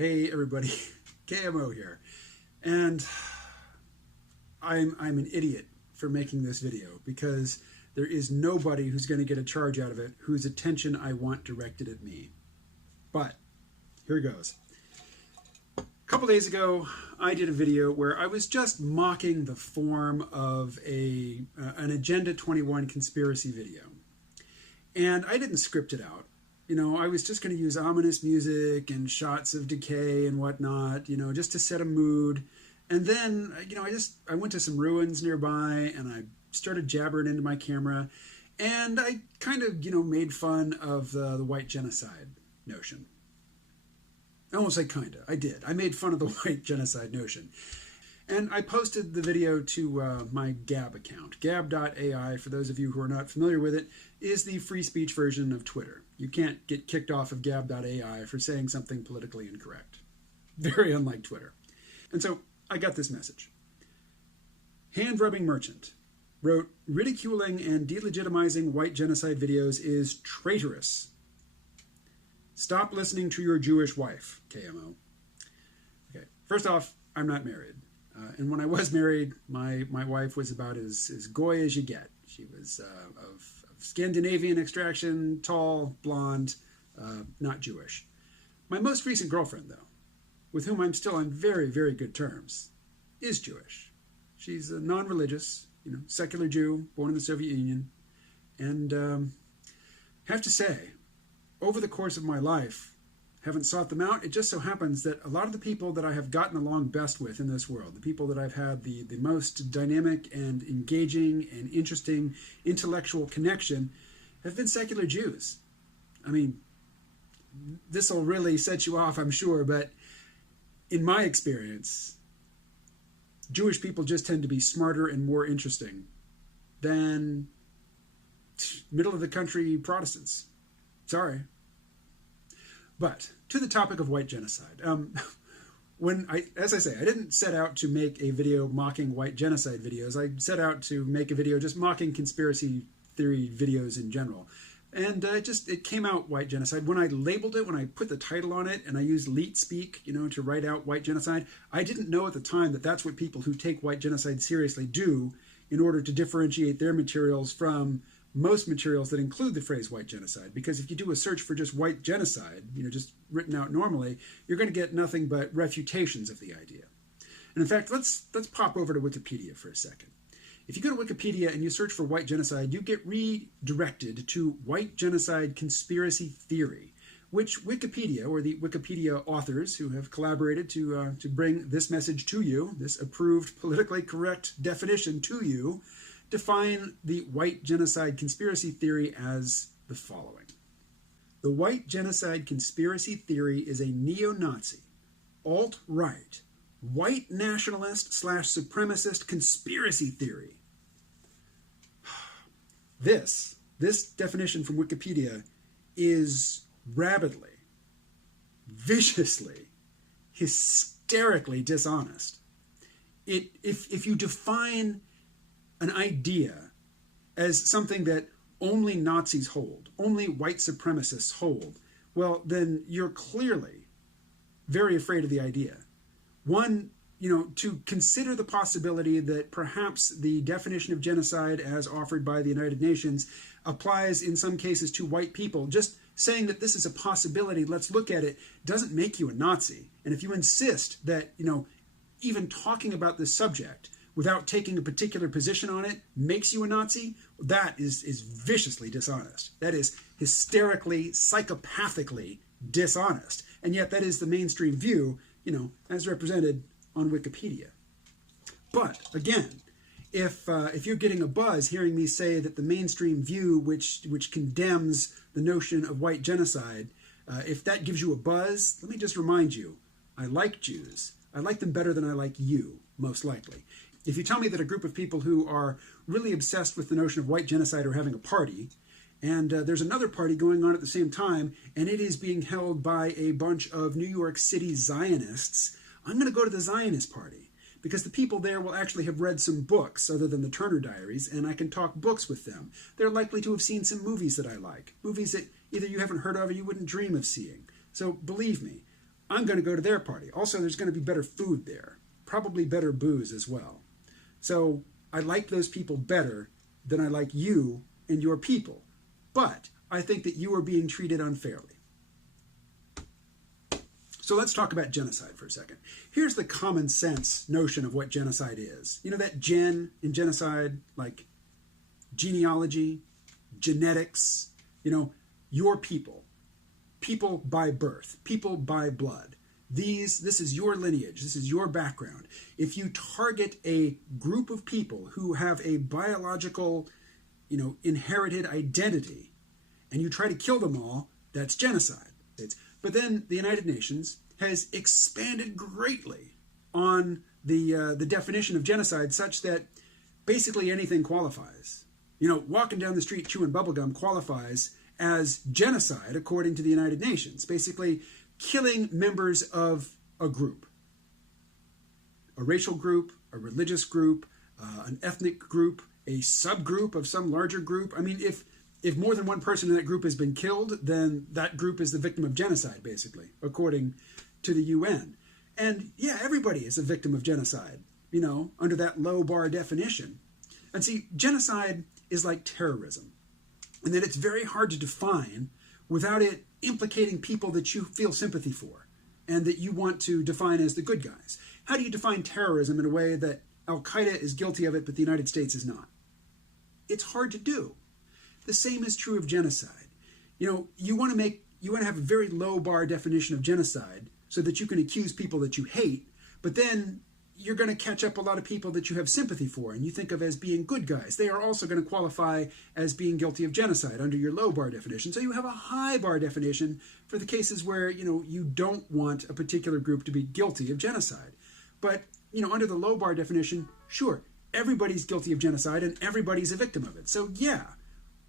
Hey everybody, KMO here, and I'm an idiot for making this video because there is nobody who's going to get a charge out of it whose attention I want directed at me. But here goes. A couple days ago, I did a video where I was just mocking the form of an Agenda 21 conspiracy video, and I didn't script it out. You know, I was just going to use ominous music and shots of decay and whatnot, you know, just to set a mood. And then, you know, I went to some ruins nearby and I started jabbering into my camera. And I kind of, you know, made fun of the white genocide notion. I won't say kind of. I did. I made fun of the white genocide notion. And I posted the video to my Gab account. Gab.ai, for those of you who are not familiar with it, is the free speech version of Twitter. You can't get kicked off of Gab.ai for saying something politically incorrect. Very unlike Twitter. And so I got this message. Hand-rubbing merchant wrote, ridiculing and delegitimizing white genocide videos is traitorous. Stop listening to your Jewish wife, KMO. Okay, first off, I'm not married. And when I was married, my wife was about as goy as you get. She was of Scandinavian extraction, tall, blonde, not Jewish. My most recent girlfriend, though, with whom I'm still on very, very good terms, is Jewish. She's a non-religious, you know, secular Jew, born in the Soviet Union. And have to say, over the course of my life, haven't sought them out. It just so happens that a lot of the people that I have gotten along best with in this world, the people that I've had the most dynamic and engaging and interesting intellectual connection, have been secular Jews. I mean, this will really set you off, I'm sure, but in my experience, Jewish people just tend to be smarter and more interesting than middle-of-the-country Protestants. Sorry. But to the topic of white genocide, as I say, I didn't set out to make a video mocking white genocide videos. I set out to make a video just mocking conspiracy theory videos in general. And it came out white genocide. When I labeled it, when I put the title on it, and I used leet speak, you know, to write out white genocide, I didn't know at the time that that's what people who take white genocide seriously do in order to differentiate their materials from most materials that include the phrase white genocide. Because if you do a search for just white genocide, you know, just written out normally, you're going to get nothing but refutations of the idea. And in fact, let's pop over to Wikipedia for a second. If you go to Wikipedia and you search for white genocide, you get redirected to white genocide conspiracy theory, which Wikipedia, or the Wikipedia authors who have collaborated to bring this message to you, this approved politically correct definition to you, define the white genocide conspiracy theory as the following. The white genocide conspiracy theory is a neo-Nazi, alt-right, white nationalist/supremacist conspiracy theory. This definition from Wikipedia is rabidly, viciously, hysterically dishonest. If you define an idea as something that only Nazis hold, only white supremacists hold, well, then you're clearly very afraid of the idea. One, you know, to consider the possibility that perhaps the definition of genocide as offered by the United Nations applies in some cases to white people, just saying that this is a possibility, let's look at it, doesn't make you a Nazi. And if you insist that, you know, even talking about this subject without taking a particular position on it makes you a Nazi, that is viciously dishonest. That is hysterically, psychopathically dishonest. And yet that is the mainstream view, you know, as represented on Wikipedia. But again, if you're getting a buzz hearing me say that the mainstream view, which condemns the notion of white genocide, if that gives you a buzz, let me just remind you, I like Jews. I like them better than I like you, most likely. If you tell me that a group of people who are really obsessed with the notion of white genocide are having a party, and there's another party going on at the same time, and it is being held by a bunch of New York City Zionists, I'm going to go to the Zionist party, because the people there will actually have read some books other than the Turner Diaries, and I can talk books with them. They're likely to have seen some movies that I like, movies that either you haven't heard of or you wouldn't dream of seeing. So believe me, I'm going to go to their party. Also, there's going to be better food there, probably better booze as well. So I like those people better than I like you and your people. But I think that you are being treated unfairly. So let's talk about genocide for a second. Here's the common sense notion of what genocide is. You know that gen in genocide, like genealogy, genetics, you know, your people, people by birth, people by blood. This is your lineage, this is your background. If you target a group of people who have a biological, you know, inherited identity, and you try to kill them all, that's genocide. But then the United Nations has expanded greatly on the definition of genocide such that basically anything qualifies. You know, walking down the street chewing bubblegum qualifies as genocide according to the United Nations. Basically, killing members of a group, a racial group, a religious group, an ethnic group, a subgroup of some larger group. I mean, if more than one person in that group has been killed, then that group is the victim of genocide, basically, according to the UN. And yeah, everybody is a victim of genocide, you know, under that low bar definition. And see, genocide is like terrorism, and that it's very hard to define without it implicating people that you feel sympathy for and that you want to define as the good guys. How do you define terrorism in a way that Al-Qaeda is guilty of it, but the United States is not? It's hard to do. The same is true of genocide. You know, you want to have a very low bar definition of genocide so that you can accuse people that you hate, but then you're going to catch up a lot of people that you have sympathy for and you think of as being good guys. They are also going to qualify as being guilty of genocide under your low bar definition. So you have a high bar definition for the cases where, you know, you don't want a particular group to be guilty of genocide. But, you know, under the low bar definition, sure, everybody's guilty of genocide and everybody's a victim of it. So yeah,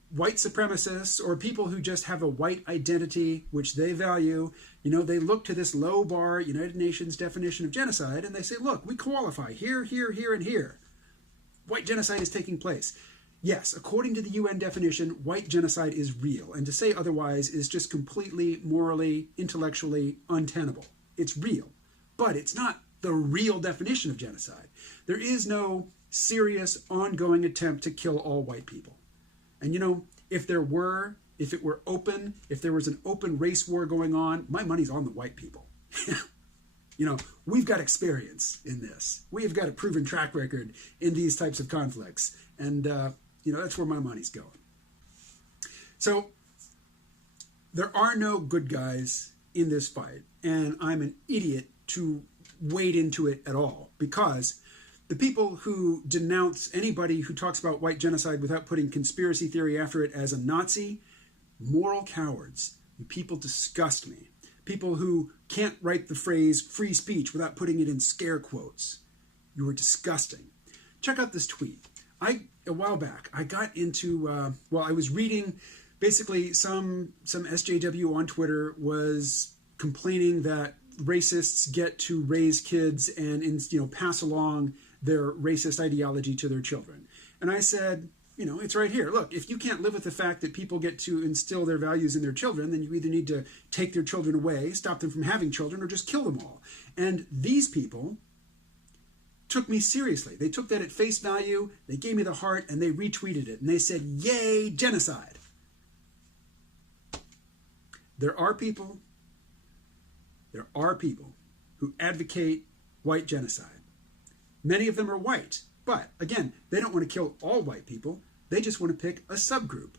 white supremacists or people who just have a white identity, which they value, you know, they look to this low bar United Nations definition of genocide and they say, look, we qualify here, here, here, and here. White genocide is taking place. Yes, according to the UN definition, white genocide is real. And to say otherwise is just completely morally, intellectually untenable. It's real, but it's not the real definition of genocide. There is no serious, ongoing attempt to kill all white people. And you know, if it were open, if there was an open race war going on, my money's on the white people. You know, we've got experience in this. We have got a proven track record in these types of conflicts. And, you know, that's where my money's going. So there are no good guys in this fight. And I'm an idiot to wade into it at all, because the people who denounce anybody who talks about white genocide without putting conspiracy theory after it as a Nazi, moral cowards. You people disgust me. People who can't write the phrase free speech without putting it in scare quotes. You are disgusting. Check out this tweet. A while back, I got into, I was reading, basically some SJW on Twitter was complaining that racists get to raise kids and, you know, pass along their racist ideology to their children. And I said, you know, it's right here. Look, if you can't live with the fact that people get to instill their values in their children, then you either need to take their children away, stop them from having children, or just kill them all. And these people took me seriously. They took that at face value, they gave me the heart, and they retweeted it. And they said, yay, genocide. There are people who advocate white genocide. Many of them are white, but again, they don't want to kill all white people. They just want to pick a subgroup.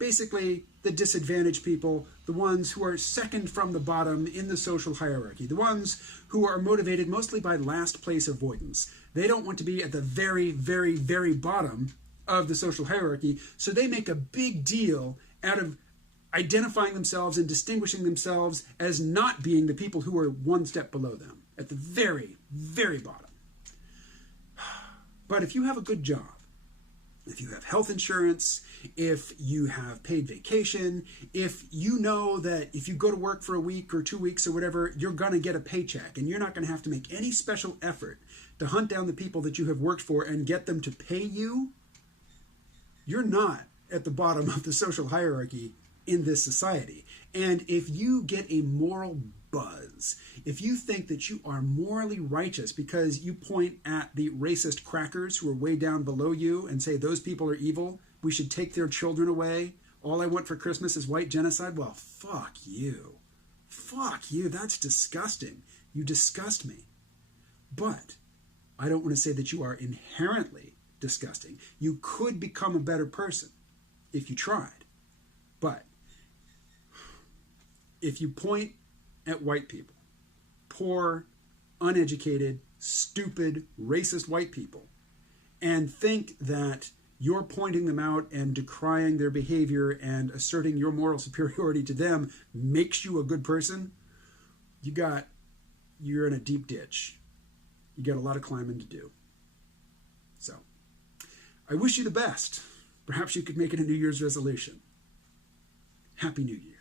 Basically, the disadvantaged people, the ones who are second from the bottom in the social hierarchy, the ones who are motivated mostly by last place avoidance. They don't want to be at the very, very, very bottom of the social hierarchy, so they make a big deal out of identifying themselves and distinguishing themselves as not being the people who are one step below them, at the very, very bottom. But if you have a good job, if you have health insurance, if you have paid vacation, if you know that if you go to work for a week or 2 weeks or whatever, you're going to get a paycheck and you're not going to have to make any special effort to hunt down the people that you have worked for and get them to pay you, you're not at the bottom of the social hierarchy in this society. And if you get a moral buzz. If you think that you are morally righteous because you point at the racist crackers who are way down below you and say those people are evil, we should take their children away, all I want for Christmas is white genocide, well, fuck you. Fuck you. That's disgusting. You disgust me. But I don't want to say that you are inherently disgusting. You could become a better person if you tried. But if you point at white people, poor, uneducated, stupid, racist white people, and think that you're pointing them out and decrying their behavior and asserting your moral superiority to them makes you a good person, you're in a deep ditch. You got a lot of climbing to do. So, I wish you the best. Perhaps you could make it a New Year's resolution. Happy New Year.